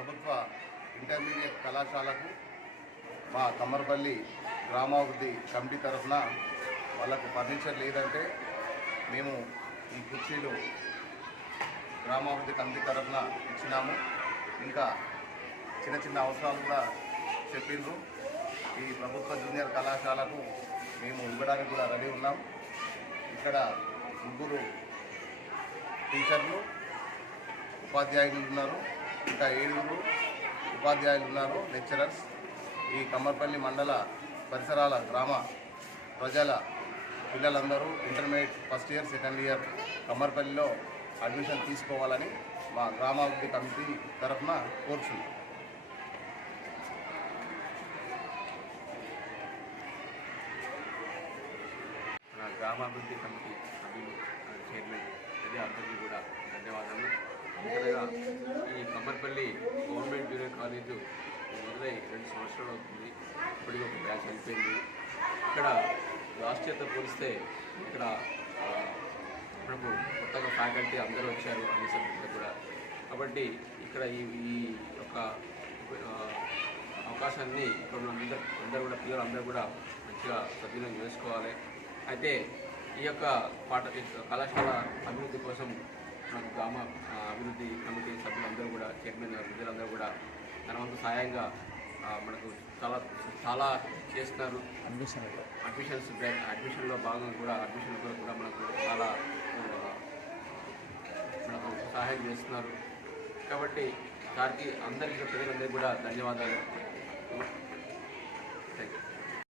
ప్రభుత్వ ఇంటర్మీడియట్ కళాశాలకు మా కమ్మరపల్లి గ్రామాభివృద్ధి కమిటీ తరఫున వాళ్ళకు ఫర్నిచర్ లేదంటే మేము ఈ కుర్చీలు గ్రామాభివృద్ధి కమిటీ తరఫున ఇచ్చినాము. ఇంకా చిన్న చిన్న అవసరాలు కూడా చెప్పిండ్రు. ఈ ప్రభుత్వ జూనియర్ కళాశాలకు మేము ఇవ్వడానికి కూడా రెడీ ఉన్నాం. ఇక్కడ ముగ్గురు టీచర్లు ఉపాధ్యాయులు ఉన్నారు. ఇంకా ఏడుగురు ఉపాధ్యాయులు ఉన్నారు లెక్చరర్స్ ఈ కమ్మర్పల్లి మండల పరిసరాల గ్రామ ప్రజల పిల్లలందరూ intermediate first year second year కమ్మర్పల్లిలో admission తీసుకోవాలని మా గ్రామాభివృద్ధి కమిటీ తరఫున కోరుచున్నాం. మన గ్రామాభివృద్ధి కమిటీ సభ్యులు మన చైర్మన్ ప్రతి అందరికీ కూడా ధన్యవాదాలు ముఖ్యంగా ఈ కమ్మర్పల్లి గవర్నమెంట్ జూనియర్ కాలేజు మొదలై రెండు సంవత్సరాలు అవుతుంది. ఇప్పటికీ ఒక బ్యాచ్ అయిపోయింది. ఇక్కడ లాస్ట్ ఇయర్తో పోలిస్తే ఇక్కడ మనకు కొత్తగా ఫ్యాకల్టీ అందరూ వచ్చారు అన్ని సబ్జెక్టులు కూడా. కాబట్టి ఇక్కడ ఈ ఈ యొక్క అవకాశాన్ని ఇక్కడ అందరూ అందరూ కూడా పిల్లలు అందరూ కూడా మంచిగా సద్వినియోగం చేసుకోవాలి. అయితే ఈ యొక్క పాఠ కళాశాల అభివృద్ధి కోసం మనకు గ్రామ అభివృద్ధి కమిటీ సభ్యులందరూ కూడా చైర్మన్ గారు ప్రజలందరూ కూడా తన వంతు సహాయంగా మనకు చాలా చాలా చేస్తున్నారు. అడ్మిషన్స్ అడ్మిషన్లో భాగంగా కూడా అడ్మిషన్ కూడా కూడా మనకు చాలా మనకు సహాయం చేస్తున్నారు. కాబట్టి సార్కి అందరికీ ప్రజలందరికీ కూడా ధన్యవాదాలు.